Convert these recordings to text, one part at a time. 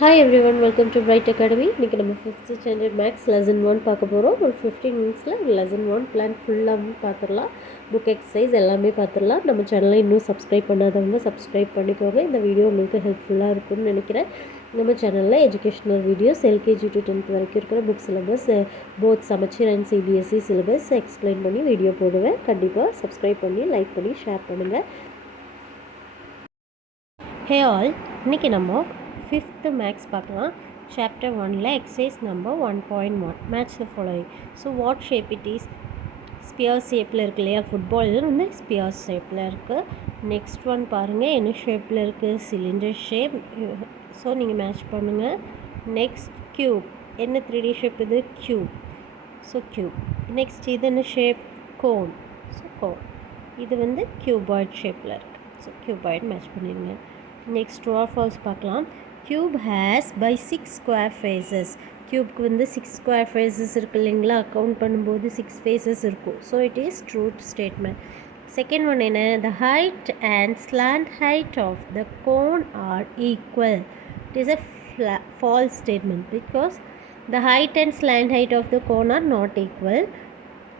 Hi everyone, welcome to Bright Academy. இன்னைக்கு நம்ம 5th standard maths lesson 1 பார்க்க போகிறோம். ஒரு 15 மினிட்ஸில் லெசன் 1 பிளான் ஃபுல்லாக பார்த்துடலாம். புக் எக்ஸசைஸ் எல்லாமே பார்த்துடலாம். நம்ம சேனலை இன்னும் சப்ஸ்கிரைப் பண்ணாதவங்க சப்ஸ்கிரைப் பண்ணிக்கோங்க. இந்த வீடியோ உங்களுக்கு ஹெல்ப்ஃபுல்லாக இருக்கும்னு நினைக்கிறேன். நம்ம சேனலில் educational videos LKG to 10th வரைக்கும் இருக்கிற புக் சிலபஸ் போத் சமச்சீர் அண்ட் சிபிஎஸ்சி சிலபஸ் எக்ஸ்பிளைன் பண்ணி வீடியோ போடுவேன். கண்டிப்பாக சப்ஸ்கிரைப் பண்ணி லைக் பண்ணி ஷேர் பண்ணுங்கள். ஹே ஆல், இன்றைக்கி நம்ம 5th மேக்ஸ் பார்க்கலாம். சாப்டர் 1ல exercise number 1.1 match the following. So what shape it is? Sphere ஷேப்பில் இருக்கு இல்லையா, ஃபுட்பால் வந்து ஸ்பியர் ஷேப்பில் இருக்குது. நெக்ஸ்ட் ஒன் பாருங்கள், என்ன ஷேப்பில் இருக்குது? Cylinder shape. ஸோ நீங்கள் மேட்ச் பண்ணுங்கள். நெக்ஸ்ட் க்யூப், என்ன 3D ஷேப் இது? க்யூப். So cube. நெக்ஸ்ட் இது என்ன ஷேப்? கோன். So cone. இது வந்து க்யூபாய்ட் ஷேப்பில் இருக்குது. ஸோ க்யூபாய்ட் மேட்ச் பண்ணிடுங்க. நெக்ஸ்ட் ட்ரூ ஆர் ஃபால்ஸ் பார்க்கலாம். Cube has by 6 square faces. Cubeக்கு வந்து 6 square faces இருக்குது இல்லைங்களா, கவுண்ட் பண்ணும்போது 6 faces இருக்கும். So it is true statement. Second one என்ன? The height and slant height of the cone are equal. It is a false statement because the height and slant height of the cone are not equal.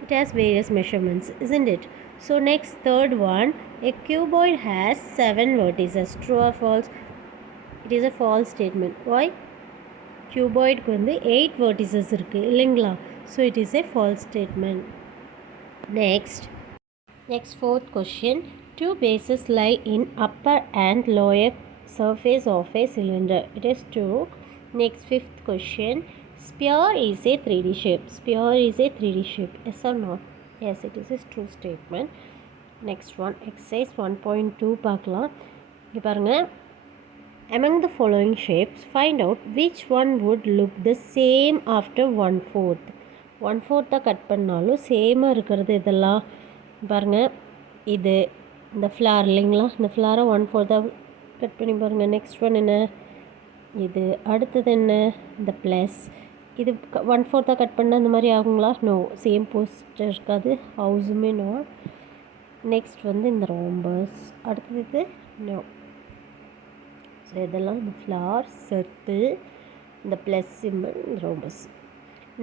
It has various measurements, isn't it? So next, third one, a cuboid has 7 vertices. True or false? It is a false statement. Why? Cuboidக்கு வந்து 8 vertices இருக்குது இல்லைங்களா, so it is a false statement. Next fourth question. Two bases lie in upper and lower surface of a cylinder. It is true. Next fifth question. Sphere is a 3D shape. Sphere is a 3D shape. Yes or not? Yes, it is a true statement. Next one, exercise 1.2 பார்க்கலாம். இங்கே பாருங்கள், among the following shapes, find out which one would look the same after 1/4. 1/4 cut பண்ணாலும் சேமாக இருக்கிறது இதெல்லாம் பாருங்கள். இது இந்த ஃப்ளார் இல்லைங்களா, இந்த ஃப்ளாரை 1/4 கட் பண்ணி பாருங்கள். நெக்ஸ்ட் ஒன் என்ன? இது. அடுத்தது என்ன? இந்த ப்ளஸ். இது 1/4 கட் பண்ணால் இந்த மாதிரி ஆகுங்களா? நோ, சேம் போஸ்டர் இருக்காது, ஹவுஸுமே நோ. நெக்ஸ்ட் வந்து இந்த ரோம்பஸ். அடுத்தது இது நோ. ஸோ இதெல்லாம் இந்த ஃப்ளார், சர்க்கிள், இந்த ப்ளஸ் சிம்பிள், இந்த rhombus.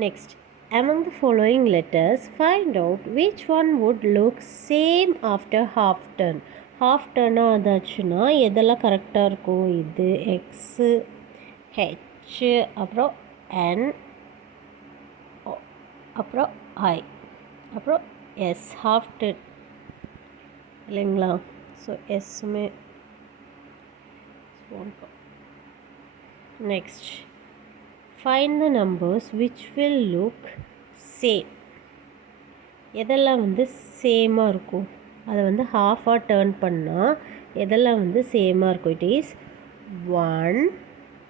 Next, among the following letters, find out which one would look same after half turn. Half டர்னாக அதாச்சுன்னா எதெல்லாம் கரெக்டாக இருக்கும்? இது எக்ஸு, ஹெச், அப்புறம் என், அப்புறம் ஐ, அப்புறம் எஸ். ஹாஃப் டர்ன் இல்லைங்களா, so எஸ்ஸுமே. Next, find the numbers which will look same. எதெல்லாம் வந்து சேமாக இருக்கும்? அதை வந்து ஹாஃபாக டேர்ன் பண்ணால் எதெல்லாம் வந்து சேமாக இருக்கும்? இட் இஸ் 1,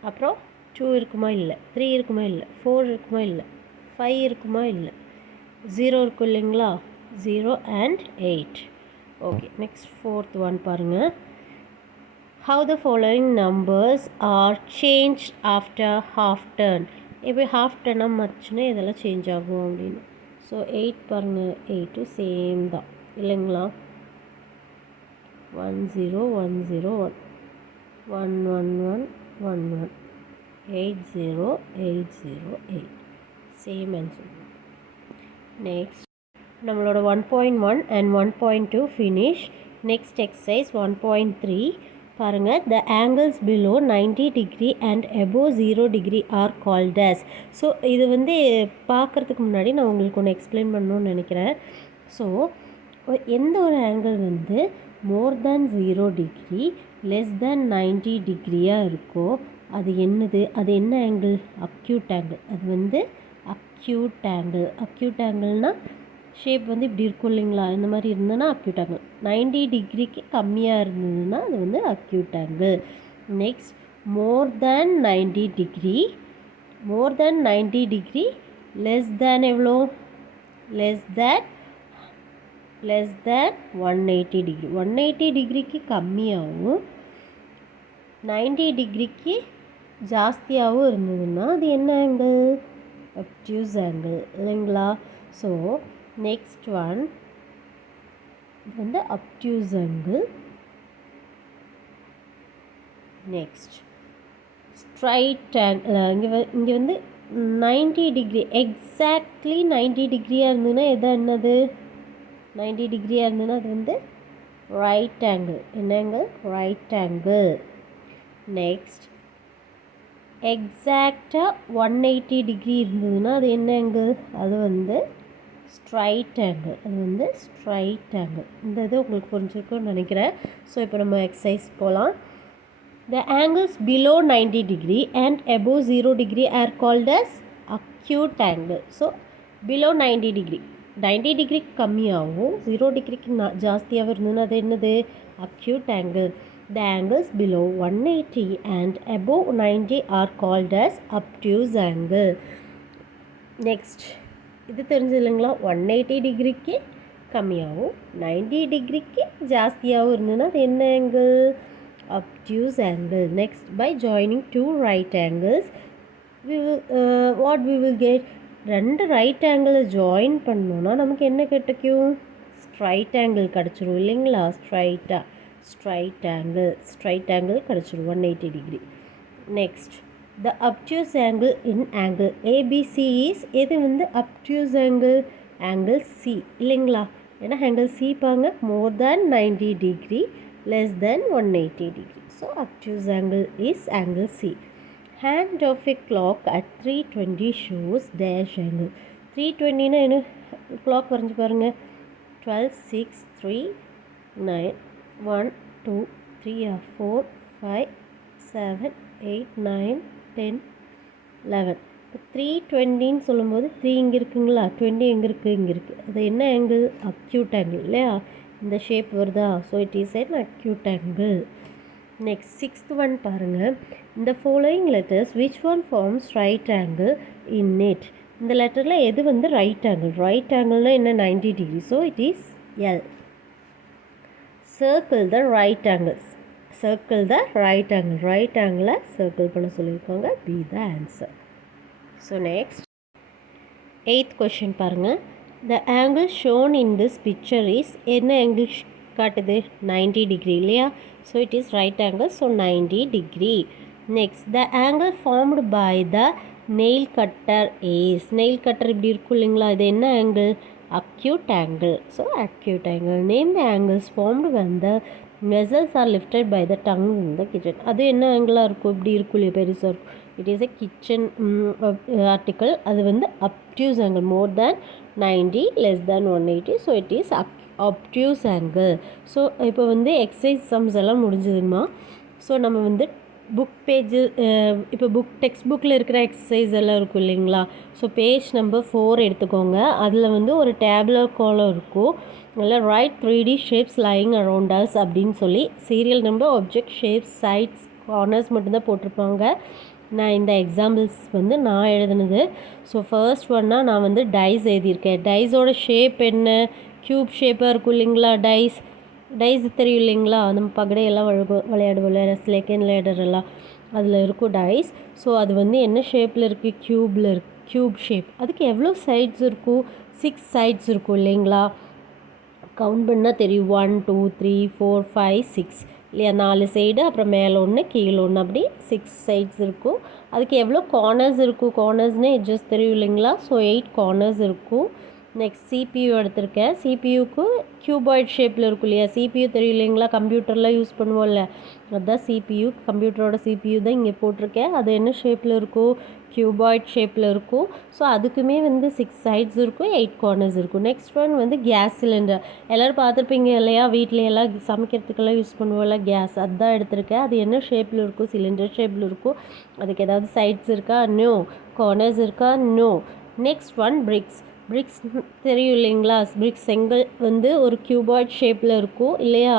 அப்புறம் 2 இருக்குமா இல்லை, 3 இருக்குமா இல்லை, 4 இருக்குமா இல்லை, 5 இருக்குமா இல்லை, 0 இருக்கும் இல்லைங்களா, 0 and 8. Okay, next fourth one பாருங்கள். How the following numbers are changed after half turn. இப்போ ஹாஃப் டர்னாக மாற்றுச்சுன்னா இதெல்லாம் சேஞ்ச் ஆகும் அப்படின்னு. ஸோ 8 பாருங்கள், 8 சேம் தான் இல்லைங்களா. 1 0 1 0 1 1 1 1 1 1 8 0 8 0 8 சேம் ஆன்சர். நெக்ஸ்ட் நம்மளோட 1.1 and 1.2 ஃபினிஷ். நெக்ஸ்ட் எக்ஸசைஸ் 1.3 பாருங்கள். the angles below 90 degree and above 0 degree are called as. So இது வந்து பார்க்குறதுக்கு முன்னாடி நான் உங்களுக்கு ஒன்று எக்ஸ்பிளைன் பண்ணணும்னு நினைக்கிறேன். ஸோ எந்த ஒரு ஆங்கிள் வந்து மோர் தேன் 0 டிகிரி லெஸ் தேன் 90 டிகிரியாக இருக்கோ அது என்னது? அது என்ன ஆங்கிள்? Acute angle. அது வந்து அக்யூட் ஆங்கிள். அக்யூட் ஆங்கிள்னால் ஷேப் வந்து இப்படி இருக்கும் இல்லைங்களா, இந்த மாதிரி இருந்ததுன்னா அக்யூட் ஆங்கிள். 90 டிகிரிக்கு கம்மியாக இருந்ததுன்னா அது வந்து அக்யூட் ஆங்கிள். நெக்ஸ்ட், மோர் தேன் 90 டிகிரி, மோர் தேன் 90 டிகிரி, லெஸ் தேன் எவ்வளோ? Less than 180 degree. 180 டிகிரிக்கு கம்மியாகவும் 90 டிகிரிக்கு ஜாஸ்தியாகவும் இருந்ததுன்னா அது என்ன ஆங்கிள்? அப்டியூஸ் ஆங்கிள் இல்லைங்களா. ஸோ நெக்ஸ்ட் ஒன் வந்து obtuse angle. Next straight angle இங்கே வந்து 90 டிகிரி எக்ஸாக்ட்லி 90 டிகிரியாக இருந்ததுன்னா என்னது 90 டிகிரியாக இருந்ததுன்னா அது வந்து ரைட் ஆங்கிள். என்ன ஆங்கிள்? Right angle. நெக்ஸ்ட் எக்ஸாக்டாக 180 டிகிரி இருந்ததுன்னா அது என்ன ஆங்கிள்? அது வந்து ஸ்ட்ரைட் ஆங்கிள். அது வந்து ஸ்ட்ரைட் ஆங்கிள். இந்த இது உங்களுக்கு புரிஞ்சிருக்கும்னு நினைக்கிறேன். ஸோ இப்போ நம்ம எக்ஸசைஸ் போகலாம். The angles below 90 degree and above 0 degree are called as acute angle. So below 90 degree 90 degree கம்மியாகவும் 0 டிகிரிக்கு ஜாஸ்தியாகவும் இருந்ததுன்னா அது என்னது? acute angle. The angles below 180 and above 90 are called as obtuse angle. Next இது தெரிஞ்சது இல்லைங்களா? 180 டிகிரிக்கு கம்மியாகவும் 90 டிகிரிக்கு ஜாஸ்தியாகவும் இருந்ததுன்னா அது என்ன angle? obtuse angle. Next, by joining two right angles what we will get? ரெண்டு ரைட் ஆங்கிளை ஜாயின் பண்ணோன்னா நமக்கு என்ன கிடைக்கும்? ஸ்ட்ரைட் ஆங்கிள் கிடச்சிரும் இல்லைங்களா? ஸ்ட்ரைட் ஆங்கிள் கிடச்சிரும் 180 degree. Next the obtuse angle in angle ABC is எது வந்து obtuse angle? angle C இல்லைங்களா? ஏன்னா angle C பாருங்க more than 90 degree less than 180 degree. So obtuse angle is angle C. Hand of a clock at 3:20 shows dash angle. 3:20 னா என்ன? clock வரைஞ்சு பாருங்க. 12 6 3 9 1 2 3 4 5 7 8 9 10 11. இப்போ 3:20ன்னு சொல்லும்போது 3 இங்கே இருக்குங்களா? 20 எங்கே இருக்குது? இங்கே இருக்குது. அது என்ன ஆங்கிள்? அக்யூட் ஆங்கிள் இல்லையா? இந்த ஷேப் வருதா? So it is an acute angle. Next sixth one பாருங்கள். இந்த following letters which one forms right angle in it? இந்த லெட்டரில் எது வந்து ரைட் ஆங்கிள்? ரைட் ஆங்கிள்னால் என்ன? 90 degree. So it is L. Circle the right angles. Right ஆங்கிளை circle பண்ண சொல்லியிருக்காங்க. B the answer. So next 8th question பாருங்கள். The angle shown in this picture is என்ன angle காட்டுது? 90 degree இல்லையா? So it is right angle. So 90 degree. Next, the angle formed by the nail cutter is. nail cutter இப்படி இருக்கும் இல்லைங்களா? இது என்ன angle? acute angle. So acute angle. Name the angles formed when the vessels are lifted by the tongues in the kitchen. அது என்ன ஆங்கிளாக இருக்கும்? இப்படி இருக்கும் இல்லையா? பெருசாக இருக்கும். It is a kitchen article. அது வந்து obtuse angle more than 90 less than 180. So it is obtuse angle. So இப்போ வந்து எக்ஸசைஸ் சம்ஸ் எல்லாம் முடிஞ்சதுமா. ஸோ நம்ம வந்து புக் பேஜு இப்போ டெக்ஸ்ட் புக்கில் இருக்கிற எக்ஸசைஸ் எல்லாம் இருக்கும் இல்லைங்களா? ஸோ பேஜ் நம்பர் 4 எடுத்துக்கோங்க. அதில் வந்து ஒரு டேபுலர் காலம் இருக்கும். அதில் right 3D shapes lying around us அப்படின்னு சொல்லி serial number, object, shapes, sides, corners மட்டும்தான் போட்டிருப்பாங்க. நான் இந்த எக்ஸாம்பிள்ஸ் வந்து நான் எழுதுனது. ஸோ ஃபர்ஸ்ட் ஒன்னா நான் வந்து டைஸ் எழுதியிருக்கேன். டைஸோட ஷேப் என்ன? க்யூப் ஷேப்பாக இருக்கும் இல்லைங்களா? டைஸ் தெரியும் இல்லைங்களா? நம்ம பகடையெல்லாம் விளையாடுவோம்ல, செகண்ட் லேடர் எல்லாம் அதில் இருக்கும் டைஸ். ஸோ அது வந்து என்ன ஷேப்பில் இருக்குது? க்யூப்பில் இருக்குது. Cube shape. அதுக்கு எவ்வளோ சைட்ஸ் இருக்கும்? 6 சைட்ஸ் இருக்கும் இல்லைங்களா? கவுண்ட் பண்ணால் தெரியும். 1 2 3 4 5 6 இல்லையா? 4 சைடு, அப்புறம் மேலே ஒன்று கீழே ஒன்று, அப்படி 6 சைட்ஸ் இருக்கும். அதுக்கு எவ்வளோ கார்னர்ஸ் இருக்கும்? கார்னர்ஸ்னே ஜஸ்ட் தெரியும் இல்லைங்களா? ஸோ 8 கார்னர்ஸ் இருக்கும். நெக்ஸ்ட் CPU எடுத்திருக்கேன். CPUக்கு க்யூபாய்ட் ஷேப்பில் இருக்கும் இல்லையா? CPU தெரியும் இல்லைங்களா? கம்ப்யூட்டரில் யூஸ் பண்ணுவோம்ல, அதுதான் CPU. கம்ப்யூட்டரோட CPU தான் இங்கே போட்டிருக்கேன். அது என்ன ஷேப்பில் இருக்கும்? க்யூபாய்ட் ஷேப்பில் இருக்கும். ஸோ அதுக்குமே வந்து 6 சைட்ஸ் இருக்கும், 8 கார்னர்ஸ் இருக்கும். நெக்ஸ்ட் ஒன் வந்து கேஸ் சிலிண்டர். எல்லோரும் பார்த்துருப்பீங்க இல்லையா? வீட்டில் எல்லாம் சமைக்கிறதுக்கெல்லாம் யூஸ் பண்ணுவோம்ல, கேஸ். அதுதான் எடுத்திருக்கேன். அது என்ன ஷேப்பில் இருக்கும்? சிலிண்டர் ஷேப்பில் இருக்கும். அதுக்கு ஏதாவது சைட்ஸ் இருக்கா? நோ. கார்னர்ஸ் இருக்கா? No. Next one bricks. Bricks தெரியும் இல்லைங்களா? பிரிக்ஸ் செங்கல் வந்து ஒரு க்யூபாய்ட் ஷேப்பில் இருக்கும் இல்லையா?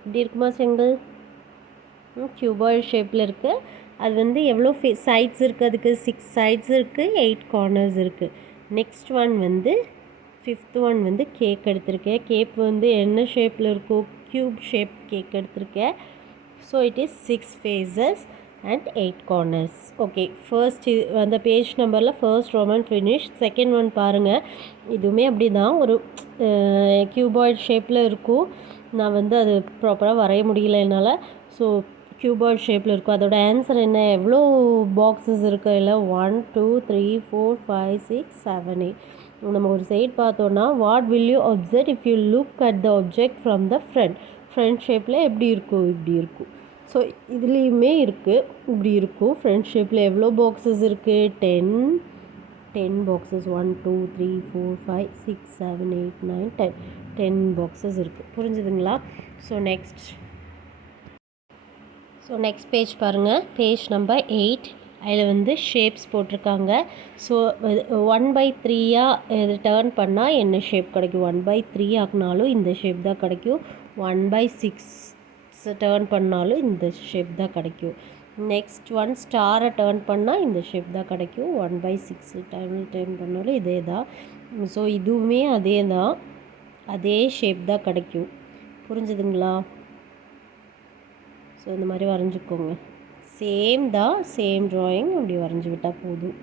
இப்படி இருக்குமா செங்கல்? க்யூபாய்ட் ஷேப்பில் இருக்குது. அது வந்து எவ்வளோ சைட்ஸ் இருக்குது? அதுக்கு 6 சைட்ஸ் இருக்குது, 8 கார்னர்ஸ் இருக்குது. நெக்ஸ்ட் ஒன் வந்து 5th ஒன் வந்து கேக் எடுத்திருக்கேன். கேக் வந்து என்ன ஷேப்பில் இருக்கும்? க்யூப் ஷேப் கேக் எடுத்திருக்கேன். So it is 6 faces and 8 corners. Okay, first அந்த பேஜ் நம்பரில் first roman finish. Second one பாருங்கள். இதுவுமே அப்படி தான் ஒரு க்யூபாய்ட் ஷேப்பில் இருக்கும். நான் வந்து அது ப்ராப்பராக வரைய முடியல என்னால். ஸோ கியூபாய்ட் ஷேப்பில் இருக்கும். அதோட ஆன்சர் என்ன? எவ்வளோ பாக்ஸஸ் இருக்குது? இல்லை 1 2 3 4 5 6 7 8. நம்ம ஒரு சைட் பார்த்தோன்னா what will you observe if you look at the object from the front ஷேப்பில் எப்படி இருக்கும்? இப்படி இருக்கும். ஸோ இதுலேயுமே இருக்குது, இப்படி இருக்கும். ஃப்ரண்ட் ஷேப்பில் எவ்வளோ பாக்ஸஸ் இருக்குது? 10 பாக்ஸஸ். 1 2 3 4 5 6 7 8 9 10 பாக்ஸஸ் இருக்குது. புரிஞ்சுதுங்களா? ஸோ நெக்ஸ்ட் பேஜ் பாருங்கள், பேஜ் நம்பர் 8. அதில் வந்து ஷேப்ஸ் போட்டிருக்காங்க. ஸோ 1/3 இது டேர்ன் பண்ணால் என்ன ஷேப் கிடைக்கும்? 1/3 ஆக்குனாலும் இந்த ஷேப் தான் கிடைக்கும். 1/6 டேர்ன் பண்ணாலும் இந்த ஷேப் தான் கிடைக்கும். நெக்ஸ்ட் ஒன் ஸ்டாரை டேர்ன் பண்ணால் இந்த ஷேப் தான் கிடைக்கும். 1/6 டேர்ன் பண்ணாலும் இதே தான். ஸோ இதுவுமே அதே தான், அதே ஷேப் தான் கிடைக்கும். புரிஞ்சுதுங்களா? ஸோ இந்த மாதிரி வரைஞ்சிக்கோங்க. சேம் தான், சேம் ட்ராயிங் அப்படி வரைஞ்சி விட்டால் போதும்.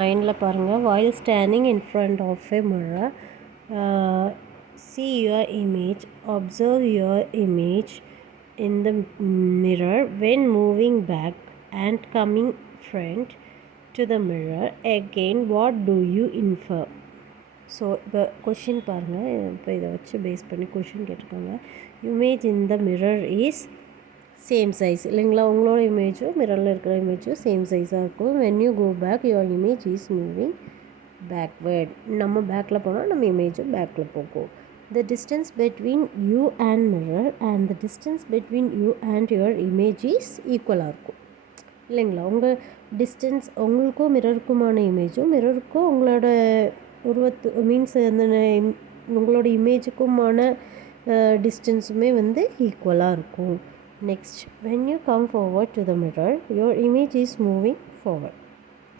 லைனில் பாருங்கள், while standing in front of a mirror, see your image, observe your image in the mirror when moving back and coming front to the mirror again, what do you infer? So இப்போ question பாருங்கள், இப்போ இதை வச்சு base பண்ணி question கேட்டிருக்காங்க. Image in the mirror is same size இல்லைங்களா? உங்களோட இமேஜும் மிரரில் இருக்கிற இமேஜும் சேம் சைஸாக இருக்கும். When you go back your image is moving backward. நம்ம பேக்கில் போனால் நம்ம இமேஜும் பேக்கில் போகும். The distance between you and mirror and the distance between you and your image is ஈக்குவலாக இருக்கும் இல்லைங்களா? உங்கள் டிஸ்டன்ஸ் உங்களுக்கும் மிரருக்குமான இமேஜும் மிரருக்கும் உங்களோட மீன்ஸ் அந்த உங்களோட இமேஜுக்குமான டிஸ்டன்ஸுமே வந்து ஈக்குவலாக இருக்கும். Next, when you come forward to the mirror your image is moving forward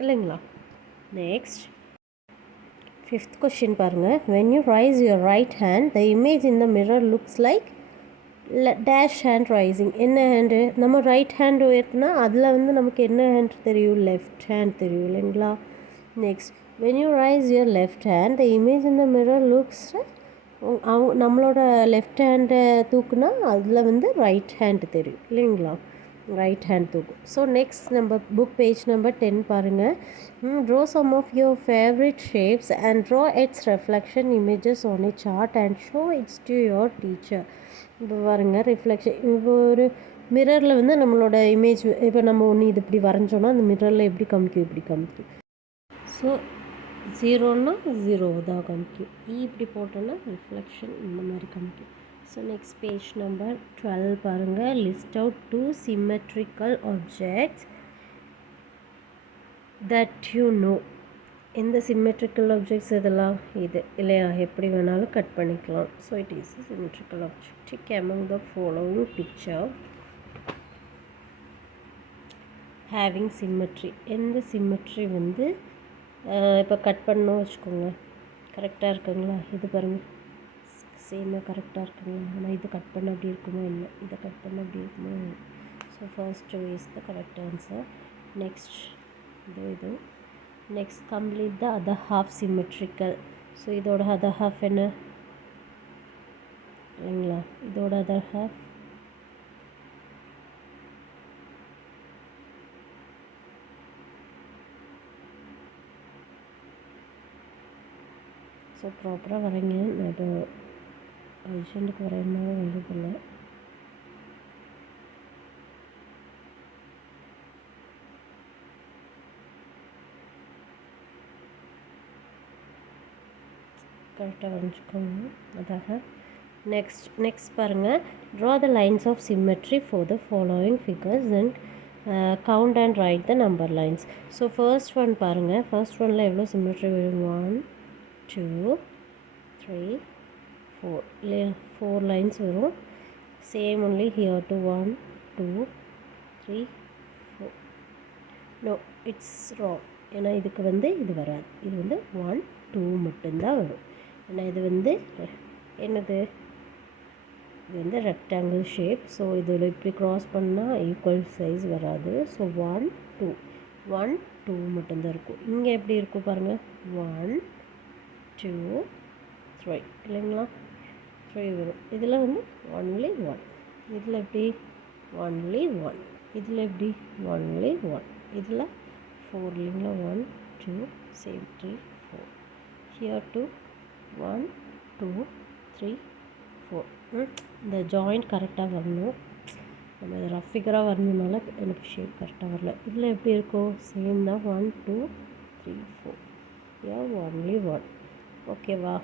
இல்லைங்களா? நெக்ஸ்ட் 5th கொஷின் பாருங்கள். When you raise your right hand the image in the mirror looks like dash hand raising. என்ன hand? நம்ம right hand உயர்த்தினா அதில் வந்து நமக்கு என்ன hand தெரியும்? லெஃப்ட் ஹேண்ட் தெரியும் இல்லைங்களா? Next, when you raise your left hand the image in the mirror looks நம்மளோட லெஃப்ட் ஹேண்டை தூக்குனா அதில் வந்து ரைட் ஹேண்ட் தெரியும் இல்லைங்களா? ரைட் ஹேண்ட் தூக்கும். ஸோ நெக்ஸ்ட் நம்ம புக் பேஜ் நம்பர் 10 பாருங்கள். Draw some of your favourite shapes and draw its reflection images on a chart and show its to your teacher. இப்போ பாருங்கள், ரிஃப்ளெக்ஷன். இப்போ ஒரு மிரரில் வந்து நம்மளோட இமேஜ் இப்போ நம்ம ஒன்று இது இப்படி வரைஞ்சோன்னா அந்த மிரரில் எப்படி காமிக்கும்? இப்படி காமிக்கும். ஸோ 0ன்னா 0 தான் காமிக்கும். இப்படி போட்டோன்னா ரிஃப்ளெக்ஷன் இந்த மாதிரி காமிக்கும். ஸோ நெக்ஸ்ட் பேஜ் நம்பர் 12 பாருங்கள். List out 2 symmetrical objects that you know. எந்த சிம்மெட்ரிக்கல் ஆப்ஜெக்ட்ஸ் இதெல்லாம்? இது இல்லையா? எப்படி வேணாலும் கட் பண்ணிக்கலாம். So it is symmetrical object among the following picture having symmetry. எந்த சிம்மெட்ரி வந்து இப்போ கட் பண்ணோம் வச்சுக்கோங்க, கரெக்டாக இருக்குங்களா? இது பாருங்கள், சேமாக கரெக்டாக இருக்குங்களா? ஆனால் இது கட் பண்ண அப்படி இருக்குமோ இல்லை, இதை கட் பண்ண அப்படி இருக்குமோ இல்லை. So first is the correct answer. Next இது next complete the other half symmetrical. So இதோட அதர் ஹாஃப் என்ன இல்லைங்களா? இதோட அதர் ஹாஃப் ஸோ ப்ராப்பராக வரைங்க. நான் இப்போ அர்ஜென்ட்டுக்கு வரையணும் எழுதில்லை. கரெக்டாக வரைஞ்சிக்கோங்க. அதாக நெக்ஸ்ட் பாருங்கள். Draw the lines of symmetry for the following figures and count and write the number lines. So first one பாருங்கள். ஃபர்ஸ்ட் ஒனில் எவ்வளோ சிம்மெட்ரி வரும்? 1 2 3 4 இல்லையா? 4 லைன்ஸ் வரும். Same only here to 1 2 3 4. No, it's wrong. ஏன்னா இதுக்கு வந்து இது வராது. இது வந்து 1 2 மட்டும்தான் வரும். ஏன்னா இது வந்து என்னது? இது வந்து ரெக்டாங்கிள் ஷேப். ஸோ இதில் இப்படி க்ராஸ் பண்ணால் ஈக்குவல் சைஸ் வராது. ஸோ 1 2 மட்டும்தான் இருக்கும். இங்கே எப்படி இருக்கும் பாருங்கள்? 1 2 3 இல்லைங்களா? 5 வரும். இதில் வந்து only 1. இதில் எப்படி only 1. இதில் எப்படி only 1. இதில் 4 இல்லைங்களா 1 2 same 3 4. Here 2 1 2 3 4. இந்த ஜாயிண்ட் கரெக்டாக வரணும். நம்ம ரஃப் ஃபிகராக வரணுனால எனக்கு ஷேப் கரெக்டாக வரல. இதில் எப்படி இருக்கும் சேம் தான் 1 2 3 4. Here only 1. ஓகேவா?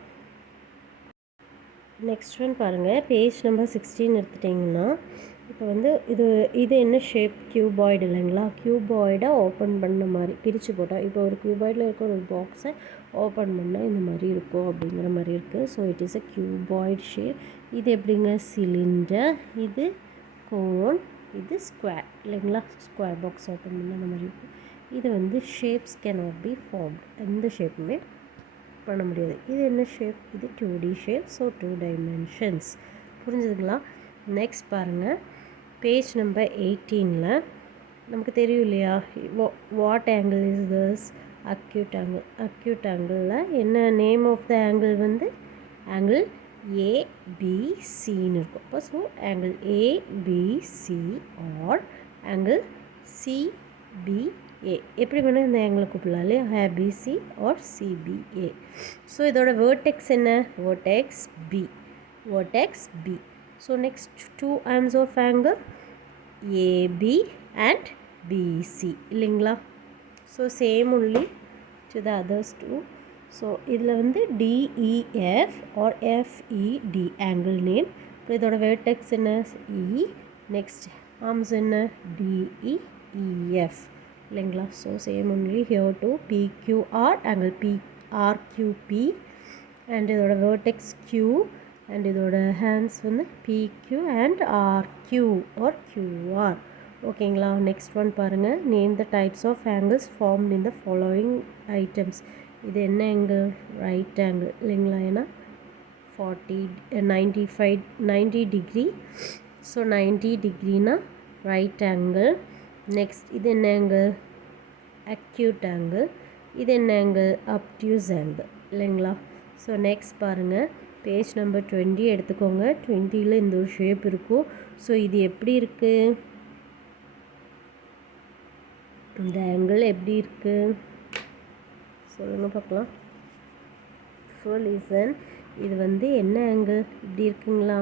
நெக்ஸ்ட் ஒன் பாருங்கள். பேஜ் நம்பர் 16 எடுத்துட்டிங்கன்னா இப்போ வந்து இது என்ன ஷேப் கியூபாய்டு இல்லைங்களா? கியூபாய்டை ஓப்பன் பண்ண மாதிரி பிரித்து போட்டால் இப்போ ஒரு கியூபாய்டில் இருக்க ஒரு பாக்ஸை ஓப்பன் பண்ணால் இந்த மாதிரி இருக்கும் அப்படிங்கிற மாதிரி இருக்குது. So it is a cuboid shape. இது எப்படிங்க சிலிண்டர், இது கோன், இது ஸ்கொயர் இல்லைங்களா? ஸ்கொயர் பாக்ஸ் ஓப்பன் பண்ணால் அந்த மாதிரி இருக்கும். இது வந்து ஷேப்ஸ் cannot be formed. எந்த ஷேப்புமே பண்ண முடியாது. இது என்ன ஷேப்? இது 2D ஷேப். So 2 dimensions. புரிஞ்சுதுங்களா? நெக்ஸ்ட் பாருங்கள். பேஜ் நம்பர் 18ல் நமக்கு தெரியும் இல்லையா what angle is this? Acute angle. Acute ஆங்கிளில் என்ன நேம் ஆஃப் த ஆங்கிள் வந்து ஆங்கிள் ஏபிசின்னு இருக்கும். அப்போ so angle ABC or angle CBA எப்படி வேணால் இந்த ஆங்கிளை கூப்பிடலாம் இல்லையா? ABC or CBA. ஸோ இதோட வேர்டெக்ஸ் என்ன? Vertex B. Vertex B. So next 2 arms of angle AB and BC இல்லைங்களா? So same only to the others too. So இதில் வந்து DEF or FED angle name. இப்போ இதோட வேர்டெக்ஸ் என்ன? இ. Next arms என்ன? DEEF இல்லைங்களா? So same only here to PQR angle PRQP and இதோட vertex Q and இதோட ஹேண்ட்ஸ் வந்து PQ and RQ or QR. ஓகேங்களா? நெக்ஸ்ட் ஒன் பாருங்கள். Name the types of angles formed in the following items. இது என்ன ஆங்கிள்? Right angle இல்லைங்களா? ஏன்னா 90 டிகிரி. ஸோ 90 டிகிரினா ரைட் ஆங்கிள். நெக்ஸ்ட் இது என்ன ஆங்கிள்? Acute angle. இது என்ன ஆங்கிள்? அப்டியூஸ் ஆங்கிள் இல்லைங்களா? ஸோ நெக்ஸ்ட் பாருங்கள். பேஜ் நம்பர் 20 எடுத்துக்கோங்க. 20ல் இந்த ஒரு ஷேப் இருக்கும். ஸோ இது எப்படி இருக்குது? இந்த ஆங்கிள் எப்படி இருக்குது சொல்லுங்கள் பார்க்கலாம். So listen. இது வந்து என்ன ஆங்கிள்? இப்படி இருக்குங்களா?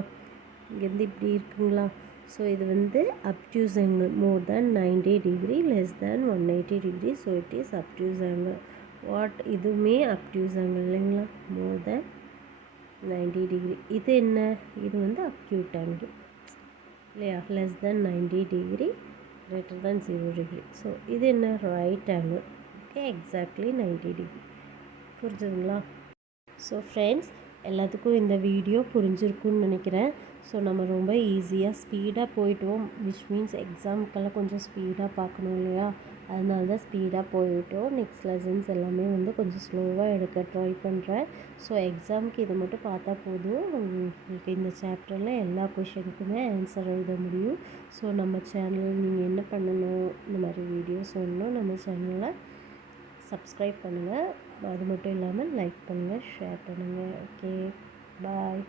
இங்கேருந்து இப்படி இருக்குங்களா? ஸோ இது வந்து obtuse angle. More than 90 degree less than 180 degree. So it is obtuse angle. What? இதுவுமே அப்டியூஸ் ஆங்கிள் இல்லைங்களா? மோர் தேன் 90 டிகிரி. இது என்ன? இது வந்து அக்யூட் ஆங்கிள் இல்லையா? Less than 90 degree greater than 0 degree. So இது என்ன? Right angle. Okay, exactly 90 degree. புரிஞ்சுதுங்களா? ஸோ ஃப்ரெண்ட்ஸ், எல்லாத்துக்கும் இந்த வீடியோ புரிஞ்சிருக்குன்னு நினைக்கிறேன். ஸோ நம்ம ரொம்ப ஈஸியாக ஸ்பீடாக போயிட்டோம். விச் மீன்ஸ் எக்ஸாமுக்கெல்லாம் கொஞ்சம் ஸ்பீடாக பார்க்கணும் இல்லையா? அதனால தான் ஸ்பீடாக போயிட்டோம். நெக்ஸ்ட் லெசன்ஸ் எல்லாமே வந்து கொஞ்சம் ஸ்லோவாக எடுக்க ட்ரை பண்ணுறேன். ஸோ எக்ஸாமுக்கு இதை மட்டும் பார்த்தா போதும். உங்களுக்கு இந்த சாப்டரில் எல்லா கொஷனுக்குமே ஆன்சர் எழுத முடியும். ஸோ நம்ம சேனல் நீங்கள் என்ன பண்ணணும்? இந்த மாதிரி வீடியோஸ் வேணும்னா நம்ம சேனலை சப்ஸ்கிரைப் பண்ணுங்கள். அது மட்டும் இல்லாமல் லைக் பண்ணுங்கள், ஷேர் பண்ணுங்கள். ஓகே, பாய்.